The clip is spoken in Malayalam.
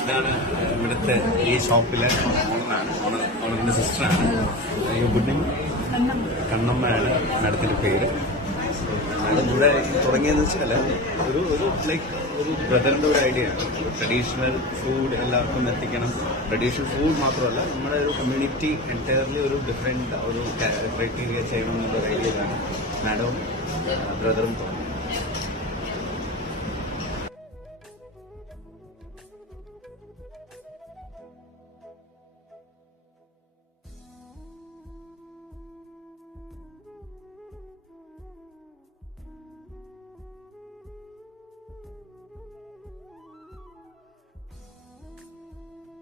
ഇതാണ് ഇവിടുത്തെ ഈ ഷോപ്പിലെ ഓണറിന്റെ സിസ്റ്ററാണ്. ഗുഡ് നെയിം കണ്ണമ്മയാണ് മാഡത്തിന്റെ പേര്. മാഡം ഇവിടെ തുടങ്ങിയെന്ന് വെച്ചാൽ ഒരു ഒരു ബ്രദറിന്റെ ഒരു ഐഡിയ ആണ്. ട്രഡീഷണൽ ഫുഡ് എല്ലാവർക്കും എത്തിക്കണം. ട്രഡീഷണൽ ഫുഡ് മാത്രമല്ല, നമ്മുടെ ഒരു കമ്മ്യൂണിറ്റി എൻറ്റയർലി ഒരു ഡിഫറെന്റ് ഒരു ക്രൈറ്റീരിയ ചെയ്യണം എന്നുള്ള ഐഡിയയിലാണ് മാഡവും ബ്രദറും തുടങ്ങി.